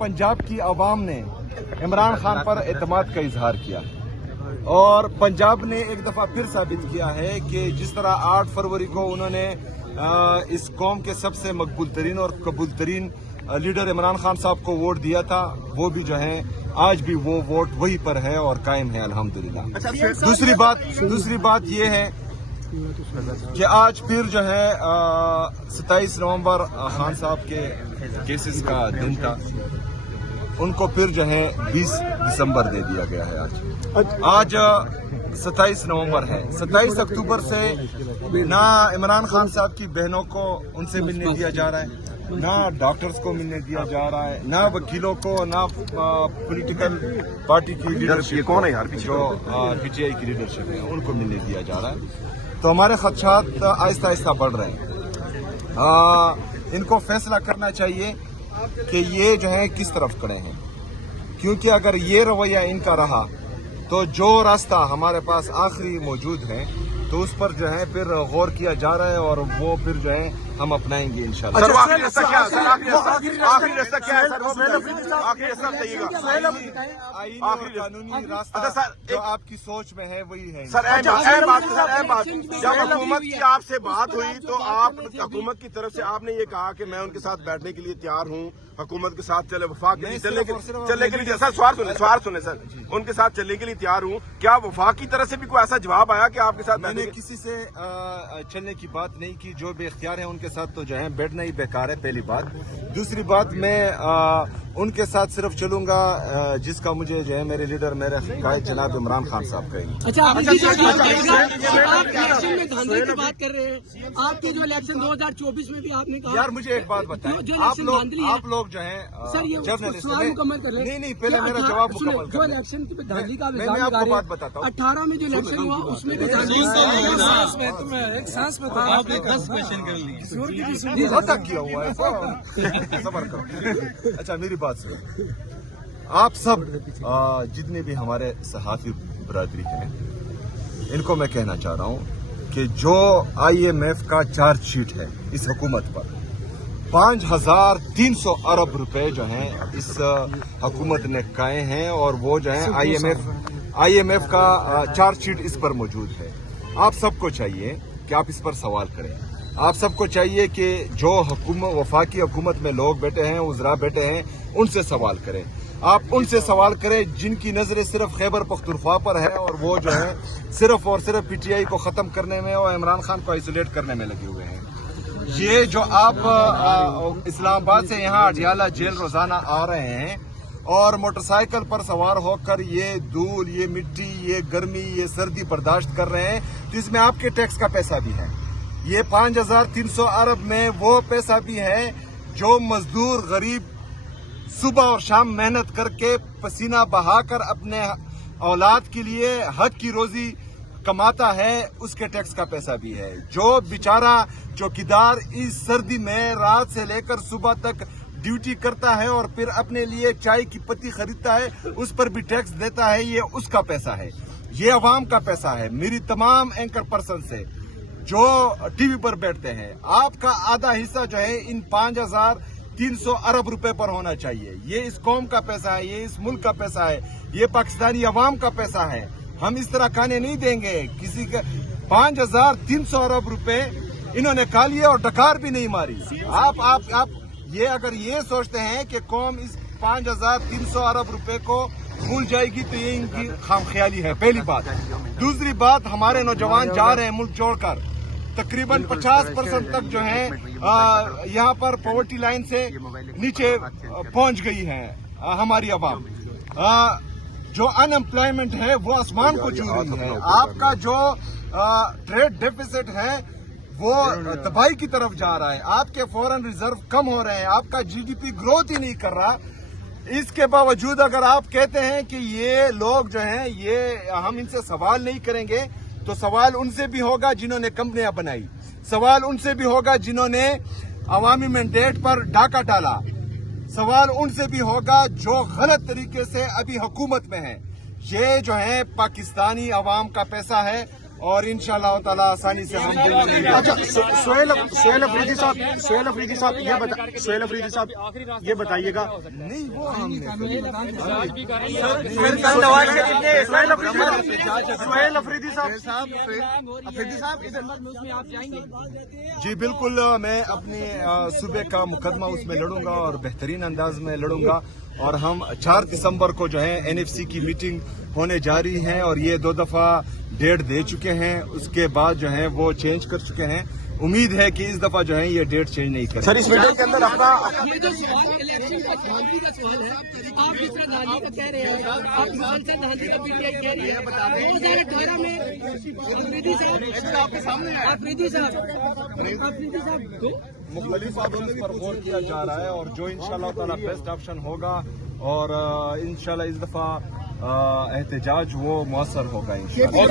पंजाब की आवाम ने इमरान खान पर एतमाद का इजहार किया और पंजाब ने एक दफा फिर साबित किया है कि जिस तरह 8 फरवरी को उन्होंने इस कौम के सबसे मकबूल तरीन और कबूल तरीन लीडर इमरान खान साहब को वोट दिया था, वो भी जो है आज भी वो वोट वही पर है और कायम है अल्हम्दुलिल्लाह। दूसरी बात ये है कि आज फिर जो है 27 नवंबर खान साहब के केसेस का दिन था, उनको फिर जो है 20 दिसंबर दे दिया गया है। आज 27 नवंबर है। 27 अक्टूबर से ना इमरान खान साहब की बहनों को उनसे मिलने दिया जा रहा है, ना डॉक्टर्स को मिलने दिया जा रहा है, ना वकीलों को, ना पॉलिटिकल पार्टी की लीडरशिप, कौन है यार जो पीटीआई की लीडरशिप है, उनको मिलने दिया जा रहा है। तो हमारे खदशात आहिस्ता आहिस्ता बढ़ रहे हैं। इनको फैसला करना चाहिए कि ये जो है किस तरफ खड़े हैं, क्योंकि अगर ये रवैया इनका रहा तो जो रास्ता हमारे पास आखिरी मौजूद है तो उस पर जो है फिर गौर किया जा रहा है और वो फिर जो है हम अपनाएंगे इंशाल्लाह। आखिरी रास्ता क्या है सर? आखिरी रास्ता क्या है सर? आखिरी रास्ता बताइएगा। आखिरी कानूनी रास्ता जो आपकी सोच में है वही है सर। अहम बात जब हुकूमत की आपसे बात हुई तो आप हुकूमत की तरफ से आपने ये कहा कि मैं उनके साथ बैठने के लिए तैयार हूँ, हुकूमत के साथ चले वफाक के लिए चलने के लिए सर सवाल सुने सर, उनके साथ चलने के लिए तैयार हूँ। क्या वफाक की तरफ से भी कोई ऐसा जवाब आया कि आपके साथ? मैंने किसी से चलने की बात नहीं की, जो बेख्तियार है उनके साथ तो जो है बैठना ही बेकार है, पहली बात। दूसरी बात, मैं उनके साथ सिर्फ चलूंगा जिसका मुझे जो है मेरे लीडर, मेरे कायद जनाब इमरान खान साहब कहेंगे। अच्छा, आप इलेक्शन में धांधली की बात कर रहे हैं, आपकी जो इलेक्शन 2024 में भी आपने कहा। यार मुझे एक बात बताएं, आप लोग जो है जर्नलिस्ट मुकम्मल कर रहे। नहीं, पहले मेरा जवाब मुकम्मल जो इलेक्शन की धांधली का मैं आपको बात बताता हूँ। 18 में जो इलेक्शन हुआ उसमें भी धांधली एक सांस में आपने 10 क्वेश्चन कर लिए, अटक किया हुआ है, सबर करो। अच्छा मेरी बात सुनो, आप सब जितने भी हमारे सहाफी बरादरी हैं, इनको मैं कहना चाह रहा हूं कि जो IMF का चार्जशीट है इस हुकूमत पर 5300 अरब रुपए जो हैं इस हुकूमत ने खाए हैं और वो जो है IMF का चार्जशीट इस पर मौजूद है। आप सबको चाहिए कि आप इस पर सवाल करें। आप सबको चाहिए कि जो वफाकी हुकूमत में लोग बैठे हैं, उज़रा बैठे हैं, उनसे सवाल करें। आप उनसे सवाल करें जिनकी नजरें सिर्फ खैबर पख्तूनख्वा पर है और वो जो है सिर्फ और सिर्फ PTI को खत्म करने में और इमरान खान को आइसोलेट करने में लगे हुए हैं। ये जो आप इस्लामाबाद से यहाँ अडियाला जेल रोजाना आ रहे हैं और मोटरसाइकिल पर सवार होकर ये धूल, ये मिट्टी, ये गर्मी, ये सर्दी बर्दाश्त कर रहे हैं, तो इसमें आपके टैक्स का पैसा भी है। ये 5300 अरब में वो पैसा भी है जो मजदूर गरीब सुबह और शाम मेहनत करके पसीना बहाकर अपने औलाद के लिए हक की रोजी कमाता है, उसके टैक्स का पैसा भी है। जो बेचारा चौकीदार इस सर्दी में रात से लेकर सुबह तक ड्यूटी करता है और फिर अपने लिए चाय की पत्ती खरीदता है, उस पर भी टैक्स देता है, ये उसका पैसा है, ये अवाम का पैसा है। मेरी तमाम एंकर पर्सन से जो टीवी पर बैठते हैं, आपका आधा हिस्सा जो है इन 5300 अरब रुपए पर होना चाहिए। ये इस कौम का पैसा है, ये इस मुल्क का पैसा है, ये पाकिस्तानी अवाम का पैसा है। हम इस तरह खाने नहीं देंगे किसी का। 5300 अरब रुपए इन्होंने खा लिए और डकार भी नहीं मारी। आप ये अगर ये सोचते हैं कि कौम इस 5300 अरब रुपए को भूल जाएगी तो ये इनकी खामख्याली है, पहली बात। दूसरी बात, हमारे नौजवान जा रहे हैं मुल्क छोड़कर, तकरीबन 50% तक जो है यहाँ पर पॉवर्टी लाइन से नीचे पहुंच गई है हमारी आवाम। जो अनएम्प्लॉयमेंट है वो आसमान को छू रही है। आपका जो ट्रेड डेफिसिट है वो तबाही की तरफ जा रहा है, आपके फॉरेन रिजर्व कम हो रहे हैं, आपका GDP ग्रोथ ही नहीं कर रहा। इसके बावजूद अगर आप कहते हैं कि ये लोग जो हैं ये हम इनसे सवाल नहीं करेंगे, तो सवाल उनसे भी होगा जिन्होंने कंपनियां बनाई, सवाल उनसे भी होगा जिन्होंने अवामी मैंडेट पर डाका डाला, सवाल उनसे भी होगा जो गलत तरीके से अभी हुकूमत में है। ये जो है पाकिस्तानी अवाम का पैसा है और इंशाल्लाह ताला आसानी से हम दिल्ली में अच्छा, सोहेल अफरीदी साहब ये बताइएगा। नहीं वो हमने सोहेल अफरीदी साहब आप जाएंगे। जी बिल्कुल, मैं अपने सूबे का मुकदमा उसमें लड़ूंगा और बेहतरीन अंदाज में लड़ूंगा। और हम 4 दिसंबर को जो है एनएफसी की मीटिंग होने जा रही है और ये 2 दफा डेट दे चुके हैं, उसके बाद जो है वो चेंज कर चुके हैं। उम्मीद है कि इस दफा जो है ये डेट चेंज नहीं करेंगे। सर इस मीटिंग के अंदर अपना ये जो सवाल इलेक्शन का धांधली का सवाल है, आप जिस तरह धांधली का कह रहे हैं, आप मुसलसल धांधली का पीटीआई कह रही है। 2018 में अफरीदी साहब आपके सामने अफरीदी साहब मुख्तलिफ ऑप्शन पर गौर किया जा रहा है और जो इंशाल्लाह ताला बेस्ट ऑप्शन होगा और इंशाल्लाह इस दफा एहतजाज वो मौसर होगा इंशाल्लाह।